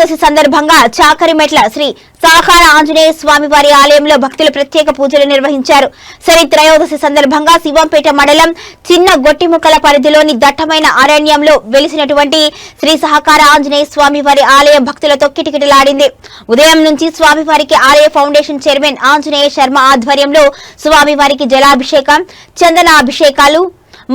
త్రయోదశి సందర్భంగా చాకరిమెట్ల శ్రీ సహకార ఆంజనేయ స్వామి వారి ఆలయంలో భక్తులు ప్రత్యేక పూజలు నిర్వహించారు. శని త్రయోదశి సందర్భంగా శివంపేట మండలం చిన్న గొట్టిముక్కల పరిధిలోని దట్టమైన అరణ్యంలో వెలిసినటువంటి శ్రీ సహకార ఆంజనేయ స్వామి వారి ఆలయం భక్తులతో కిటకిటలాడింది. ఉదయం నుంచి స్వామివారికి ఆలయ ఫౌండేషన్ చైర్మన్ ఆంజనేయ శర్మ ఆధ్వర్యంలో స్వామివారికి జలాభిషేకం, చందనాభిషేకాలు,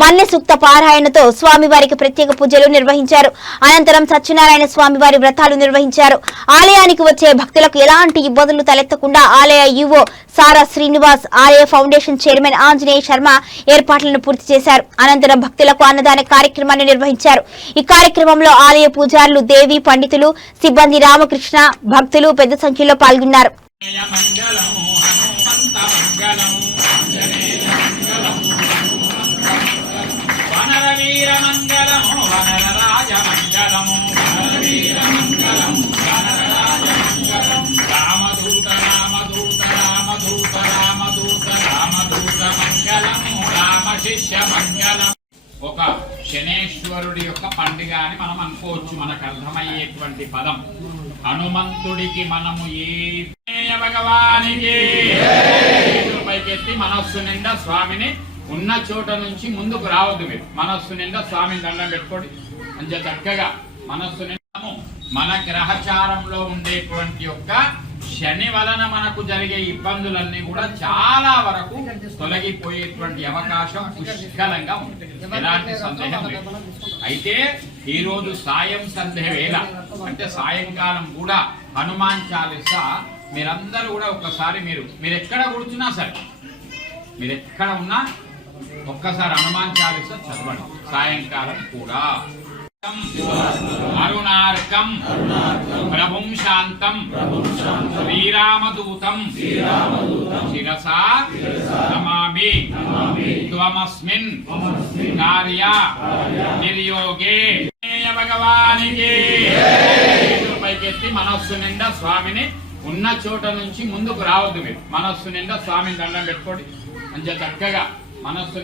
మన్య సూక్త పారాయణతో స్వామివారికి ప్రత్యేక పూజలు నిర్వహించారు. అనంతరం సత్యనారాయణ స్వామివారి వ్రతాలు నిర్వహించారు. ఆలయానికి వచ్చే భక్తులకు ఎలాంటి ఇబ్బందులు తలెత్తకుండా ఆలయ ఈవో సారా శ్రీనివాస్, ఆలయ ఫౌండేషన్ చైర్మన్ ఆంజనేయ శర్మ ఏర్పాట్లను పూర్తి చేశారు. అనంతరం భక్తులకు అన్నదాన కార్యక్రమాన్ని నిర్వహించారు. ఈ కార్యక్రమంలో ఆలయ పూజారులు, దేవి పండితులు, సిబ్బంది, రామకృష్ణ భక్తులు పెద్ద సంఖ్యలో పాల్గొన్నారు. ఒక శనేశ్వరుడి యొక్క పండుగ అని మనం అనుకోవచ్చు. మనకు అర్థమయ్యేటువంటి పదం హనుమంతుడికి మనము ఏ భగవానికి పైకెత్తి మనస్సు నిండా స్వామిని ఉన్న చోట నుంచి ముందుకు రావద్దు. మీరు మనస్సు నిండా స్వామిని దండం పెట్టుకోండి. మంచిగా చక్కగా మనస్సు నిండా మన గ్రహచారంలో ఉండేటువంటి యొక్క శని వలన మనకు జరిగే ఇబ్బందులన్నీ కూడా చాలా వరకు తొలగిపోయేటువంటి అవకాశం పుష్కలంగా ఉంటుంది. ఎలాంటి సందేహం లేదు. అయితే ఈ రోజు సాయం సంధ్య వేళ అంటే సాయంకాలం కూడా హనుమాన్ చాలీసా మీరందరూ కూడా ఒకసారి మీరు ఎక్కడ కూర్చున్నా సరే, మీరు ఎక్కడ ఉన్నా ఒక్కసారి హనుమాన్ చాలీసా చదవండి. సాయంకాలం కూడా అరుణార్కం ప్రభుం శాంతం శ్రీరామదూతం శిరసా నమామి త్వమస్మిన్ కార్య నిర్యోగే భగవానికి పైకెత్తి మనస్సు నిండా స్వామిని ఉన్న చోట నుంచి ముందుకు రావద్దు. మీరు మనస్సు నిండా స్వామిని దండం పెట్టుకోండి. మంచిగా చక్కగా మనస్సు